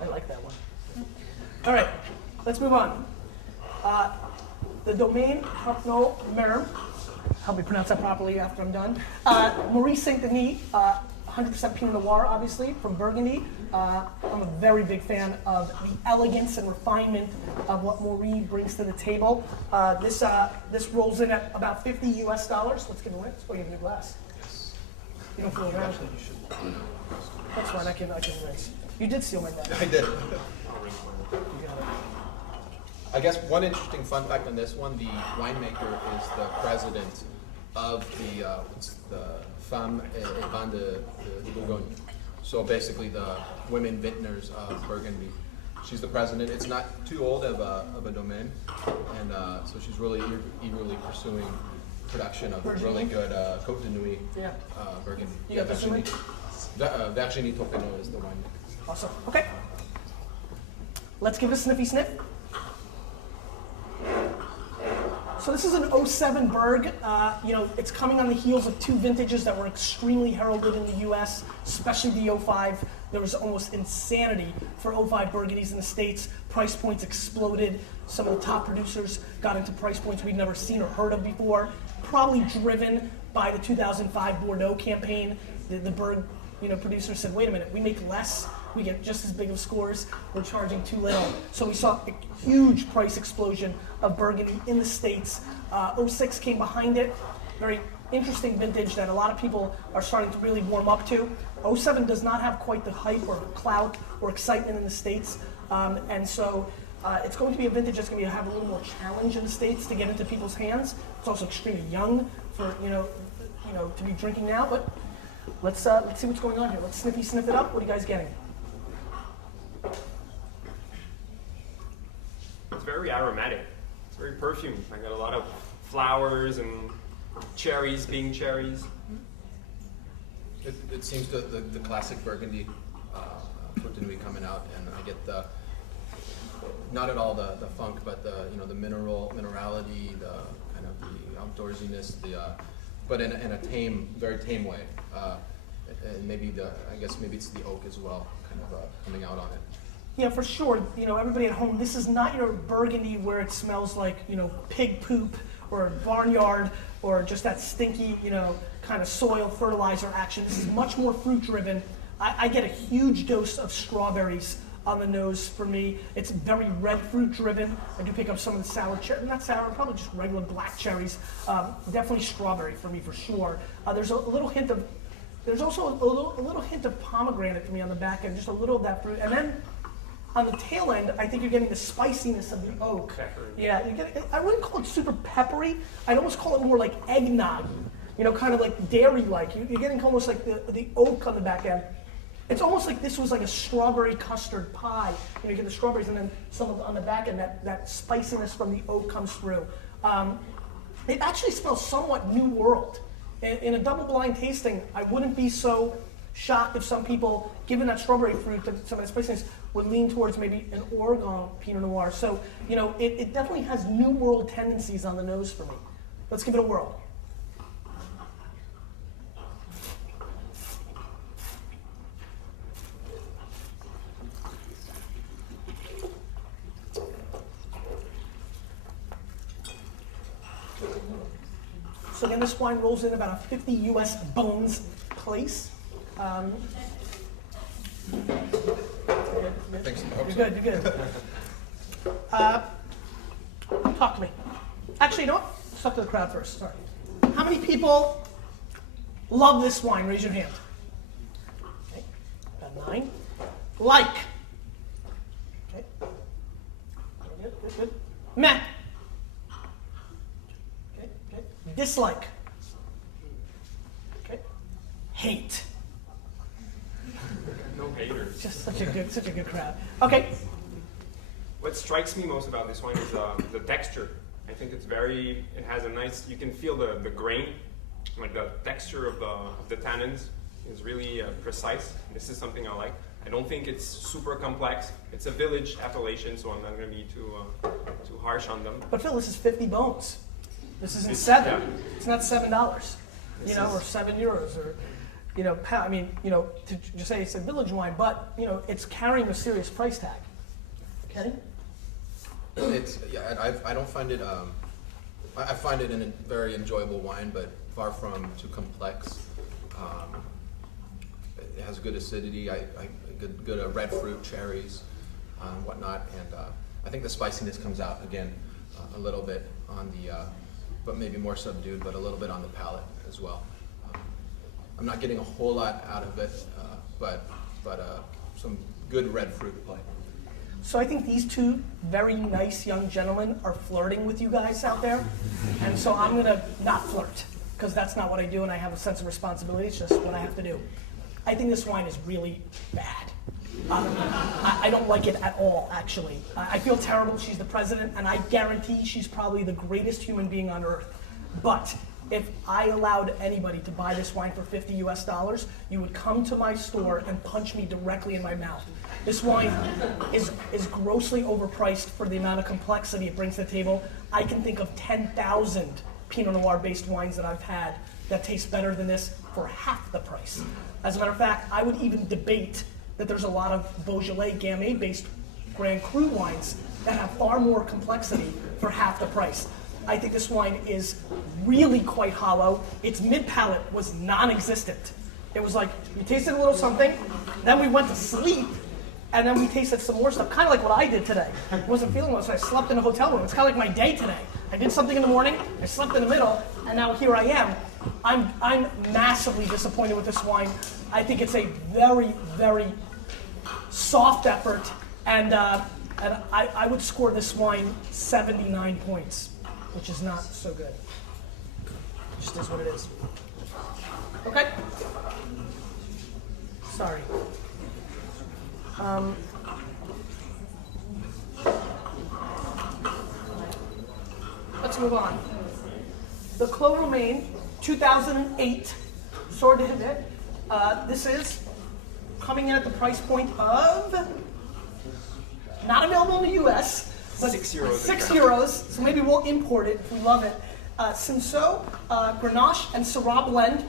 I like that one. All right, let's move on. The domain, no, Merm, help me pronounce that properly after I'm done. Maurice Saint-Denis, 100% Pinot Noir, obviously, from Burgundy. I'm a very big fan of the elegance and refinement of what Maurice brings to the table. This rolls in at about $50 US. Let's give it a rinse. Oh, you have a new glass. Yes. You don't feel around. That's fine, I can rinse. You did steal my glass. I did. You got it. I guess one interesting fun fact on this one, the winemaker is the president of the Femmes et Vins de Bourgogne. So basically the women vintners of Burgundy. She's the president. It's not too old of a domain, and so she's really eagerly pursuing production of really good Côte de Nuit Burgundy. You got this one? Virginie Topino is the winemaker. Awesome. Okay. Let's give it a sniffy sniff. So this is an 07 Berg. It's coming on the heels of two vintages that were extremely heralded in the US, especially the 05. There was almost insanity for 05 Burgundies in the States. Price points exploded. Some of the top producers got into price points we'd never seen or heard of before, probably driven by the 2005 Bordeaux campaign. The Berg producers said, wait a minute, we make less, we get just as big of scores, we're charging too little. So we saw a huge price explosion of Burgundy in the States. 06 came behind it, very interesting vintage that a lot of people are starting to really warm up to. 07 does not have quite the hype or clout or excitement in the States, and so it's going to be a vintage that's going to have a little more challenge in the States to get into people's hands. It's also extremely young for to be drinking now, but let's see what's going on here. Let's sniff it up. What are you guys getting? It's very aromatic. It's very perfumed. I got a lot of flowers and cherries, being cherries. It seems the classic Burgundy Côte de Nuit coming out, and I get not at all the funk, but the minerality, the kind of the outdoorsiness, but in a very tame way. And maybe maybe it's the oak as well, kind of coming out on it. Yeah, for sure. Everybody at home, this is not your Burgundy where it smells like, pig poop or barnyard or just that stinky, kind of soil fertilizer action. This is much more fruit driven. I get a huge dose of strawberries on the nose for me. It's very red fruit driven. I do pick up some of the sour cherry, not sour, probably just regular black cherries. Definitely strawberry for me for sure. There's also a little hint of pomegranate to me on the back end, just a little of that fruit. And then on the tail end, I think you're getting the spiciness of the oak. Peppery. Yeah, I wouldn't call it super peppery. I'd almost call it more like eggnog, kind of like dairy-like. You're getting almost like the oak on the back end. It's almost like this was like a strawberry custard pie. You get the strawberries and then some on the back end, that spiciness from the oak comes through. It actually smells somewhat New World. In a double-blind tasting, I wouldn't be so shocked if some people, given that strawberry fruit, some of the spiciness, would lean towards maybe an Oregon Pinot Noir. So, it definitely has New World tendencies on the nose for me. Let's give it a whirl. So again, this wine rolls in about a 50 US bones place. Thanks. You're good. Talk to me. Actually, you know what? Let's talk to the crowd first. Sorry. How many people love this wine? Raise your hand. Okay. About 9. Like. Okay. Good. Meh. Okay. Dislike. Okay. Hate. No haters. Just such a good crowd. Okay. What strikes me most about this wine is the texture. I think it has a nice, you can feel the grain, like the texture of the tannins is really precise. This is something I like. I don't think it's super complex. It's a village appellation, so I'm not going to be too harsh on them. But Phil, this is 50 bones. This isn't 7. Yeah. It's not $7. Or €7 or I mean, to just say it's a village wine, but it's carrying a serious price tag. Kenny? I don't find it. I find it a very enjoyable wine, but far from too complex. It has good acidity, good red fruit, cherries, whatnot, and I think the spiciness comes out again a little bit on the, but maybe more subdued, but a little bit on the palate as well. I'm not getting a whole lot out of it, but some good red fruit play. So I think these two very nice young gentlemen are flirting with you guys out there, and so I'm gonna not flirt, because that's not what I do, and I have a sense of responsibility. It's just what I have to do. I think this wine is really bad. I don't like it at all, actually. I feel terrible. She's the president, and I guarantee she's probably the greatest human being on earth. But if I allowed anybody to buy this wine for $50 US, you would come to my store and punch me directly in my mouth. This wine is grossly overpriced for the amount of complexity it brings to the table. I can think of 10,000 Pinot Noir-based wines that I've had that taste better than this for half the price. As a matter of fact, I would even debate that there's a lot of Beaujolais Gamay-based Grand Cru wines that have far more complexity for half the price. I think this wine is really quite hollow. Its mid-palate was non-existent. It was like, we tasted a little something, then we went to sleep, and then we tasted some more stuff, kind of like what I did today. I wasn't feeling well, so I slept in a hotel room. It's kind of like my day today. I did something in the morning, I slept in the middle, and now here I am. I'm massively disappointed with this wine. I think it's a very, very soft effort, and I would score this wine 79 points, which is not so good. Just is what it is. Okay? Sorry. Let's move on. The Clos Romain, 2008, Sword to Hit. This is coming in at the price point of, not available in the US, but €6. €6, so maybe we'll import it if we love it. Cinsault, Grenache, and Syrah blend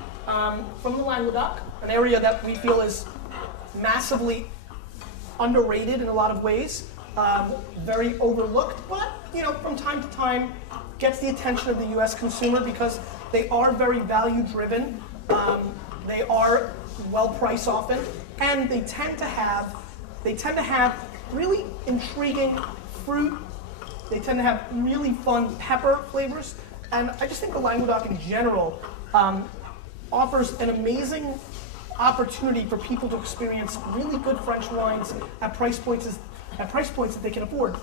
from the Languedoc, an area that we feel is massively underrated in a lot of ways, very overlooked, but from time to time gets the attention of the U.S. consumer because they are very value driven. They are well priced often, and they tend to have really intriguing fruit. They tend to have really fun pepper flavors, and I just think the Languedoc in general offers an amazing opportunity for people to experience really good French wines at price points that they can afford.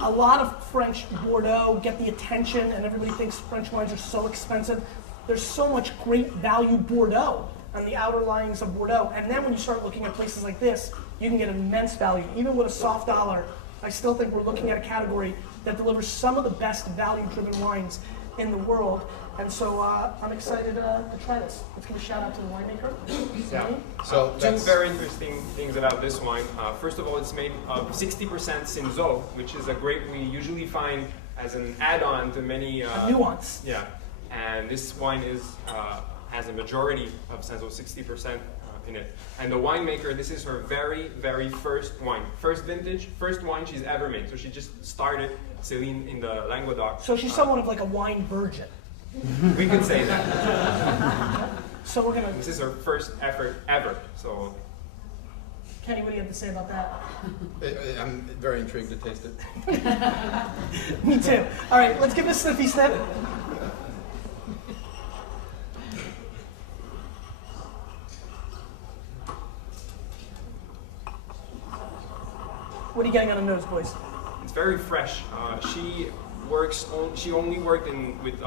A lot of French Bordeaux get the attention, and everybody thinks French wines are so expensive. There's so much great value Bordeaux on the outer lyings of Bordeaux, and then when you start looking at places like this, you can get immense value. Even with a soft dollar, I still think we're looking at a category that delivers some of the best value-driven wines in the world. And so I'm excited to try this. Let's give a shout out to the winemaker. Yeah. So two very interesting things about this wine. First of all, it's made of 60% Cinsault, which is a grape we usually find as an add-on to many nuance. Yeah, and this wine has a majority of Cinsault, 60% in it. And the winemaker, this is her very, very first wine, first vintage, first wine she's ever made. So she just started Céline in the Languedoc. So she's somewhat of like a wine virgin. We could say that. So we're gonna. This is her first effort ever. So, Kenny, what do you have to say about that? I'm very intrigued to taste it. Me too. All right, let's give it a sniffy sniff. What are you getting on the nose, boys? it's very fresh. She only worked with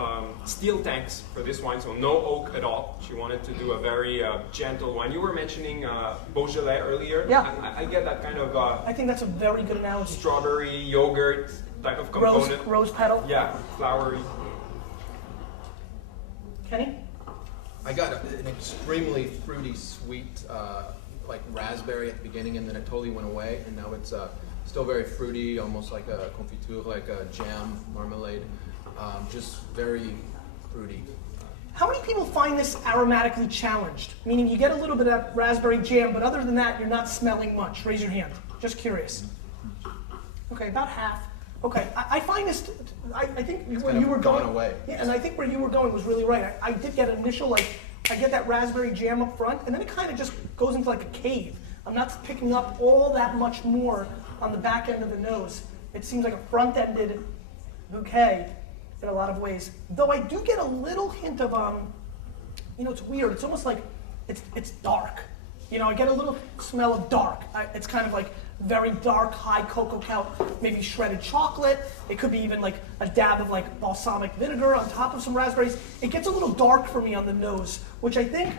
steel tanks for this wine, so no oak at all. She wanted to do a very gentle wine. You were mentioning Beaujolais earlier. Yeah. I get that kind of I think that's a very good analogy. strawberry yogurt type of component. Rose petal. Yeah, flowery. Kenny? I got an extremely fruity, sweet, like raspberry at the beginning, and then it totally went away, and now it's still very fruity, almost like a confiture, like a jam, marmalade, just very fruity. How many people find this aromatically challenged? Meaning you get a little bit of that raspberry jam, but other than that, you're not smelling much. Raise your hand. Just curious. Okay, about half. Okay, I find this, I think where you were going, away. Yeah, and I think where you were going was really right. I did get initial, like, I get that raspberry jam up front, and then it kind of just goes into like a cave. I'm not picking up all that much more on the back end of the nose. It seems like a front-ended bouquet in a lot of ways. Though I do get a little hint of, you know, it's weird. It's almost like it's dark. You know, I get a little smell of dark. It's kind of like very dark, high cocoa count, maybe shredded chocolate. It could be even like a dab of like balsamic vinegar on top of some raspberries. It gets a little dark for me on the nose, which I think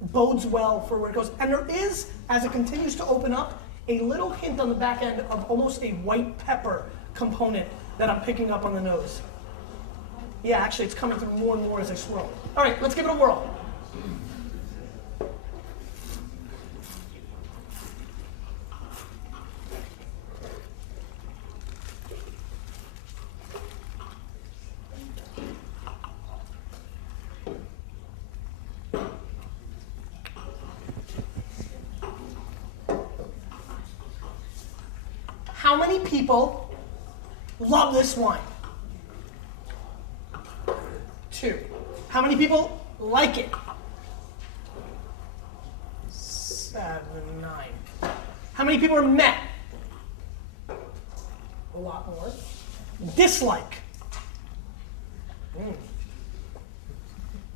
bodes well for where it goes. And there is, as it continues to open up, a little hint on the back end of almost a white pepper component that I'm picking up on the nose. Yeah, actually, it's coming through more and more as I swirl. All right, let's give it a whirl. How many people love this wine? 2. How many people like it? 7, 9. How many people are meh? A lot more. Dislike.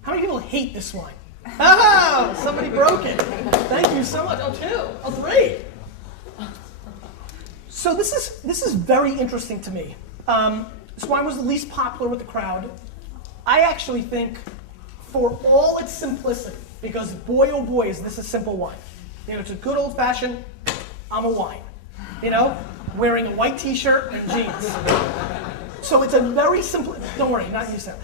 How many people hate this wine? Oh, somebody broke it. Thank you so much. Oh, 2. Oh, 3. So this is very interesting to me. This wine was the least popular with the crowd. I actually think, for all its simplicity, because boy oh boy is this a simple wine. You know, it's a good old fashioned, I'm a wine. You know, wearing a white t-shirt and jeans. So it's a very simple, don't worry, not you, Sarah.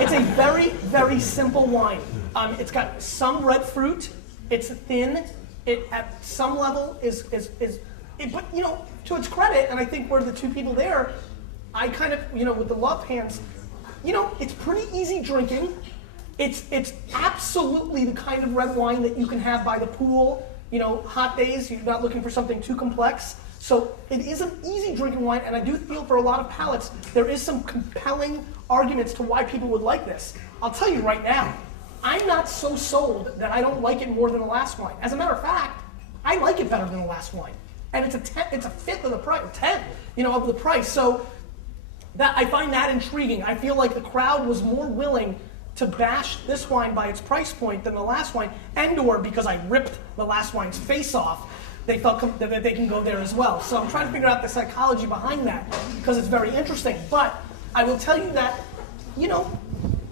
It's a very, very simple wine. It's got some red fruit, it's thin, it at some level but you know, to its credit, and I think we're the 2 people there, I kind of, you know, with the love hands, you know, it's pretty easy drinking. It's absolutely the kind of red wine that you can have by the pool, you know, hot days, you're not looking for something too complex. So it is an easy drinking wine, and I do feel for a lot of palates, there is some compelling arguments to why people would like this. I'll tell you right now, I'm not so sold that I don't like it more than the last wine. As a matter of fact, I like it better than the last wine. And it's a fifth of the price, 10, you know, of the price. So that I find that intriguing. I feel like the crowd was more willing to bash this wine by its price point than the last wine, and/or because I ripped the last wine's face off, they felt that they can go there as well. So I'm trying to figure out the psychology behind that because it's very interesting. But I will tell you that, you know,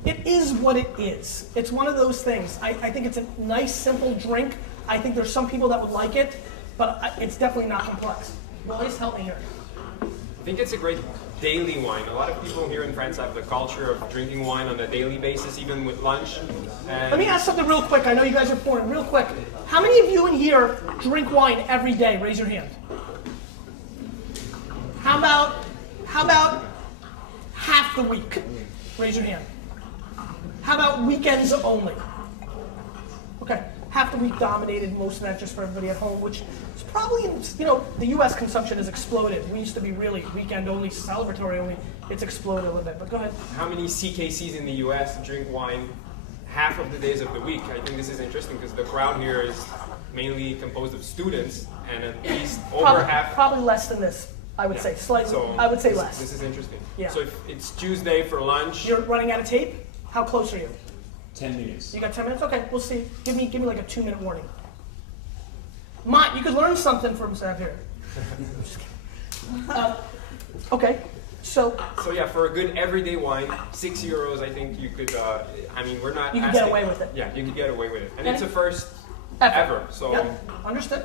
it is what it is. It's one of those things. I think it's a nice, simple drink. I think there's some people that would like it, but it's definitely not complex. Boys, help me here. I think it's a great daily wine. A lot of people here in France have the culture of drinking wine on a daily basis, even with lunch. And let me ask something real quick. I know you guys are pouring. Real quick. How many of you in here drink wine every day? Raise your hand. How about half the week? Raise your hand. How about weekends only? Okay. Half the week dominated, most of that just for everybody at home, which is probably, you know, the U.S. consumption has exploded. We used to be really weekend only, celebratory only. It's exploded a little bit, but go ahead. How many CKCs in the U.S. drink wine half of the days of the week? I think this is interesting because the crowd here is mainly composed of students, and at least over half. Probably less than this, I would say. Slightly, so I would say less. This is interesting. Yeah. So if it's Tuesday for lunch. You're running out of tape? How close are you? 10 minutes. You got 10 minutes? Okay, we'll see. Give me like a 2-minute warning. Mont, you could learn something from Sav here. Okay, so. So yeah, for a good everyday wine, €6, I think you could, I mean, we're not You could asking, get away with it. Yeah, you could get away with it. And And it's a first Ever. ever, so. Yep, understood.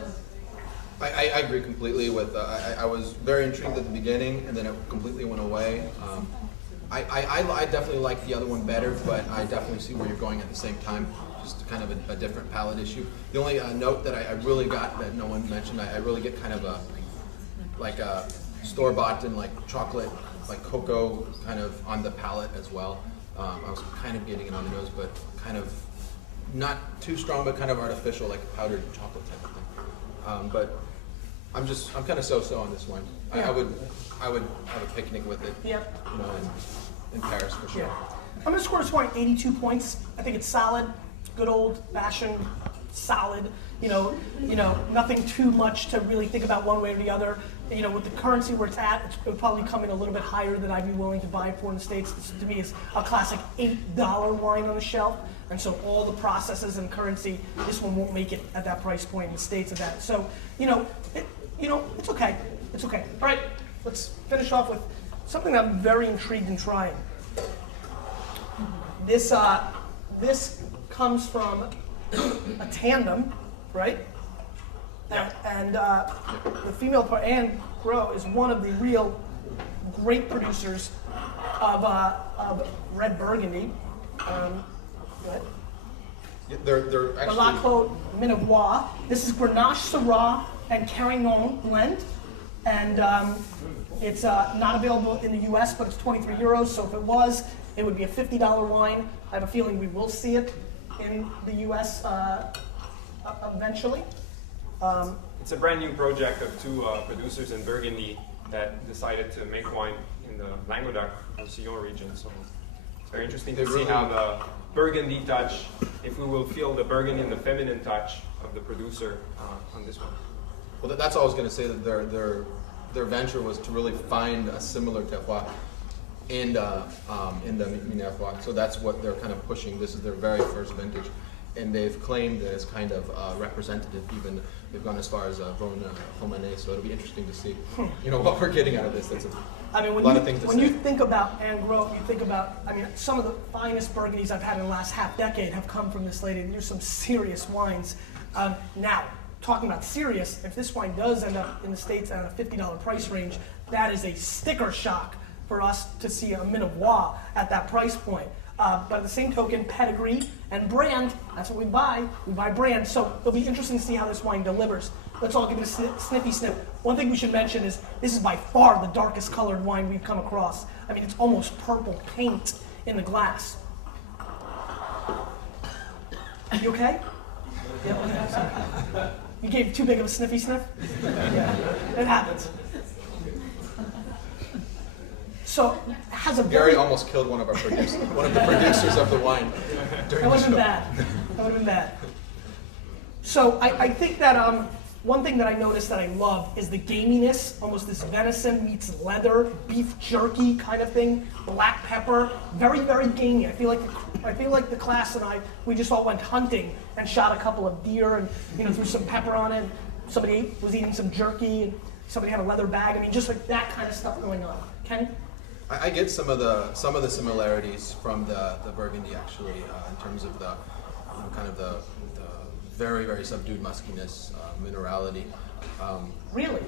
I agree completely with, I was very intrigued at the beginning, and then it completely went away. I definitely like the other one better, but I definitely see where you're going at the same time. Just kind of a different palate issue. The only note that I really got that no one mentioned, I really get kind of a store-bought and like chocolate, like cocoa kind of on the palate as well. I was kind of getting it on the nose, but kind of not too strong, but kind of artificial, like powdered chocolate type of thing. But I'm kind of so-so on this wine. Yeah. I would have a picnic with it. Yep. You know, in Paris for sure. Yeah. I'm going to score this wine 82 points. I think it's solid, good old fashioned, solid. You know, nothing too much to really think about one way or the other. You know, with the currency where it's at, it would probably come in a little bit higher than I'd be willing to buy it for in the States. This, to me, is a classic $8 wine on the shelf. And so all the processes and currency, this one won't make it at that price point in the States at that. So, it's okay. It's okay. All right, let's finish off with something that I'm very intrigued in trying. This comes from a tandem, right? And the female part, Anne Gros, is one of the real great producers of red Burgundy. Go ahead. Yeah, they're The actually. La Clos Minois. This is Grenache, Syrah, and Carignan blend. And it's not available in the US, but it's 23 euros. So if it was, it would be a $50 wine. I have a feeling we will see it in the US eventually. It's a brand new project of two producers in Burgundy that decided to make wine in the Languedoc Roussillon region. So it's very interesting to see how the Burgundy touch, if we will feel the Burgundy and the feminine touch of the producer on this one. Well, that's all I was going to say. That their venture was to really find a similar terroir in the Minervois. So that's what they're kind of pushing. This is their very first vintage, and they've claimed that it's kind of representative. Even they've gone as far as Rhone Romanée. So it'll be interesting to see, what we're getting out of this. That's a lot of things to say. When you think about Anne Gros, you think about, some of the finest Burgundies I've had in the last half decade have come from this lady. There's some serious wines. Now, talking about serious, if this wine does end up in the States at a $50 price range, that is a sticker shock for us to see a Minois at that price point. But at the same token, pedigree and brand, that's what we buy. We buy brand. So it'll be interesting to see how this wine delivers. Let's all give it a sniffy sniff. One thing we should mention is this is by far the darkest colored wine we've come across. It's almost purple paint in the glass. You okay? Yeah. You gave too big of a sniffy sniff? Yeah, it happens. So it has a Gary almost killed one of the producers of the wine. During That would have the been show. bad. That would have been bad. So I think that one thing that I noticed that I love is the gaminess, almost this venison meets leather, beef jerky kind of thing, black pepper, very, very gamey. I feel like the class and we just all went hunting and shot a couple of deer and threw some pepper on it. Somebody was eating some jerky and somebody had a leather bag. Just like that kind of stuff going on. Kenny? I get some of the similarities from the Burgundy actually in terms of the kind of the very, very subdued muskiness, minerality. Really?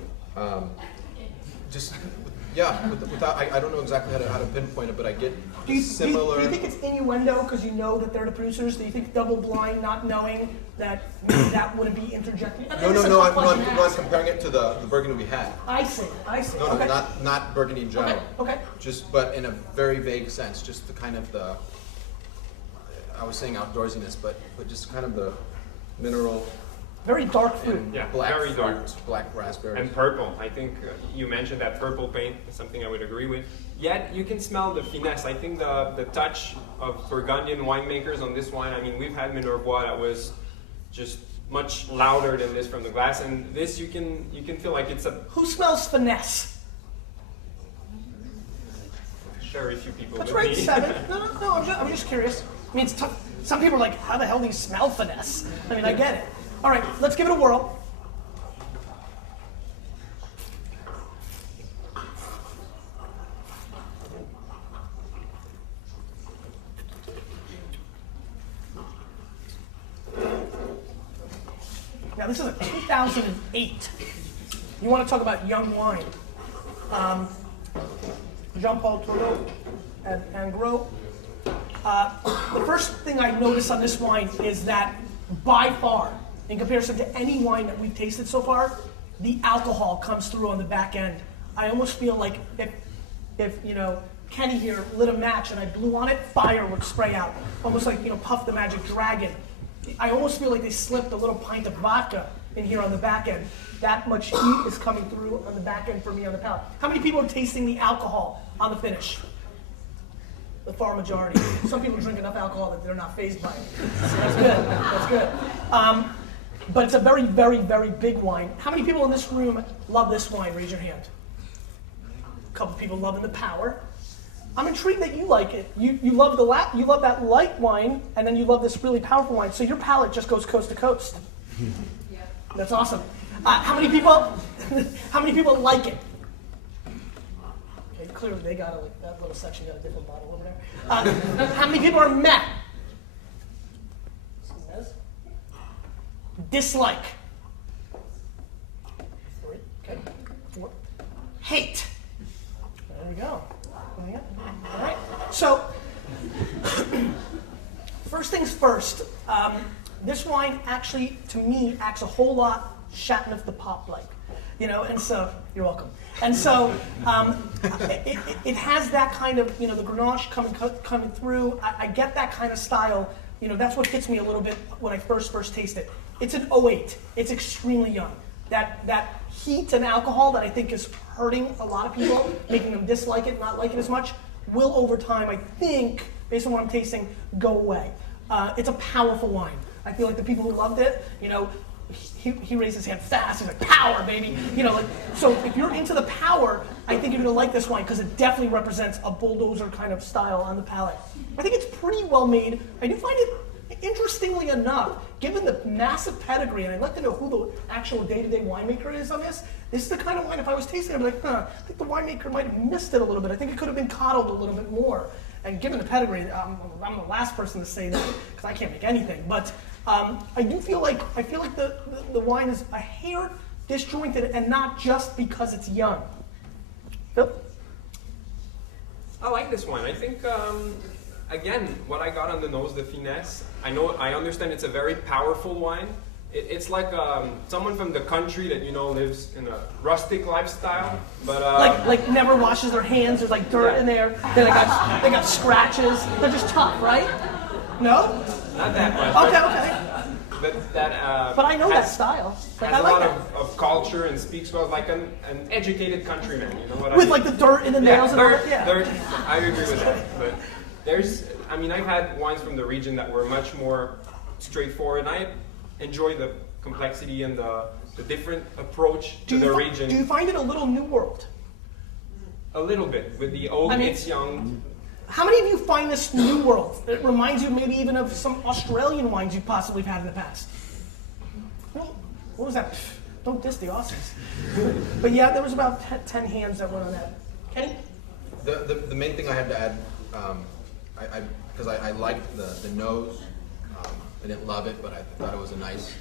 Without I don't know exactly how to pinpoint it, but I get similar. Do you think it's innuendo because you know that they're the producers? Do you think double blind, not knowing that maybe that wouldn't be interjected? No. I'm comparing it to the Burgundy we had. I see. No, Okay. not Burgundy in general. Okay. But in a very vague sense, just the kind of I was saying outdoorsiness, but just kind of the mineral. Very dark fruit. And Yeah, black very fruit, dark. black raspberries. And purple. I think you mentioned that purple paint is something I would agree with. Yet you can smell the finesse. I think the touch of Burgundian winemakers on this wine. We've had Minervois that was just much louder than this from the glass, and this you can feel like it's a Who smells finesse? very few people. That's with right, me. 7. No. I'm just curious. It's tough. Some people are like, how the hell do you smell finesse? I get it. All right, let's give it a whirl. Now, this is a 2008. You want to talk about young wine. Jean-Paul Toureau and Gros. The first thing I noticed on this wine is that by far, in comparison to any wine that we've tasted so far, the alcohol comes through on the back end. I almost feel like if Kenny here lit a match and I blew on it, fire would spray out. Almost like, Puff the Magic Dragon. I almost feel like they slipped a little pint of vodka in here on the back end. That much heat is coming through on the back end for me on the palate. How many people are tasting the alcohol on the finish? The far majority. Some people drink enough alcohol that they're not fazed by it. So that's good. That's good. But it's a very, very, very big wine. How many people in this room love this wine? Raise your hand. A couple people loving the power. I'm intrigued that you like it. You love you love that light wine, and then you love this really powerful wine. So your palate just goes coast to coast. Yeah. That's awesome. How many people like it? Okay, clearly they got that little section got a different bottle over there. How many people are meh? Dislike. 3, okay. 4. Hate. There we go. All right. So, first things first. This wine actually, to me, acts a whole lot Chateauneuf de Pape-like, and so you're welcome. And so it has that kind of, the Grenache coming through. I get that kind of style. That's what hits me a little bit when I first taste it. It's an 08. It's extremely young. That heat and alcohol that I think is hurting a lot of people, making them dislike it, not like it as much, will over time, I think, based on what I'm tasting, go away. It's a powerful wine. I feel like the people who loved it, he raised his hand fast. He's like, power, baby. So if you're into the power, I think you're gonna like this wine because it definitely represents a bulldozer kind of style on the palate. I think it's pretty well made. I do find it, interestingly enough, given the massive pedigree, and I'd like to know who the actual day-to-day winemaker is on this. This is the kind of wine, if I was tasting it, I'd be like, I think the winemaker might have missed it a little bit. I think it could have been coddled a little bit more. And given the pedigree, I'm the last person to say that because I can't make anything. But I feel like the wine is a hair disjointed, and not just because it's young. Phil? I like this wine. I think, again, what I got on the nose, the finesse, I understand it's a very powerful wine. It's like someone from the country that lives in a rustic lifestyle, but like never washes their hands. There's like dirt in there. They got scratches. They're just tough, right? No? Not that much. Okay. But I know that style. Like, has I like a lot that. of culture and speaks well like an educated countryman. You know what I With mean? like the dirt in the nails and all that. Yeah. Dirt, I agree with that. But I've had wines from the region that were much more straightforward, and I enjoy the complexity and the different approach to the region. Do you find it a little New World? A little bit. With the oak, it's young. How many of you find this New World? It reminds you maybe even of some Australian wines you possibly have had in the past. Well, what was that? Don't diss the Aussies. But yeah, there was about 10 hands that went on that. Kenny? The main thing I had to add, because I liked the nose. I didn't love it, but I thought it was a nice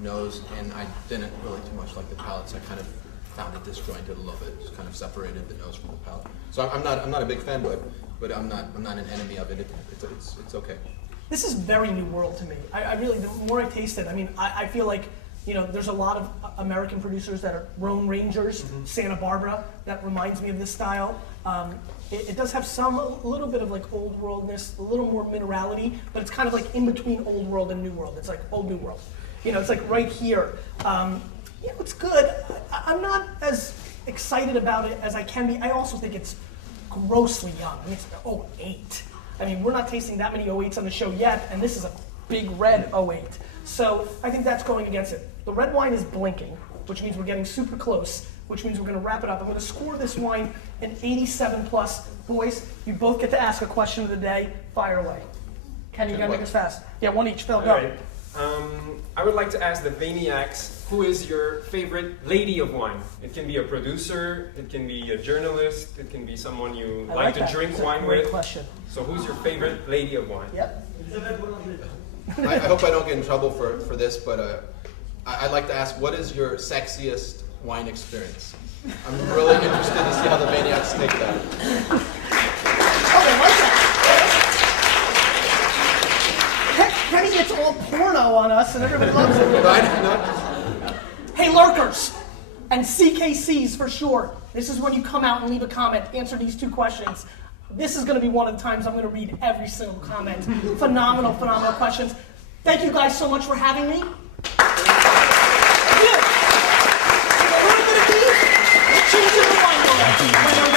nose, and I didn't really too much like the palate, so I kind of found it disjointed a little bit, just kind of separated the nose from the palate. So I'm not a big fan, but I'm not an enemy of it. It's okay. This is very New World to me. I really, the more I taste it, I feel like, there's a lot of American producers that are Rhone Rangers, Santa Barbara, that reminds me of this style. It does have a little bit of like old worldness, a little more minerality, but it's kind of like in between old world and new world. It's like old new world. It's like right here. It's good. I'm not as excited about it as I can be. I also think it's grossly young. It's like 08. We're not tasting that many 08s on the show yet, and this is a big red 08. So I think that's going against it. The red wine is blinking, which means we're getting super close, which means we're going to wrap it up. I'm going to score this wine an 87 plus. Boys, you both get to ask a question of the day. Fire away. Kenny, you got to make this fast. Yeah, one each. Phil, go. All right. I would like to ask the Vaniacs, who is your favorite lady of wine? It can be a producer, it can be a journalist, it can be someone you like to drink wine with. Great question. So who's your favorite lady of wine? Yep. I hope I don't get in trouble for this, but I'd like to ask, what is your sexiest wine experience? I'm really interested to see how the Maniacs take that. Oh, I like that. Kenny gets all porno on us and everybody loves it. Hey, lurkers and CKCs for sure. This is when you come out and leave a comment. Answer these two questions. This is going to be one of the times I'm going to read every single comment. Phenomenal, phenomenal questions. Thank you guys so much for having me. We're going to be changing the wine.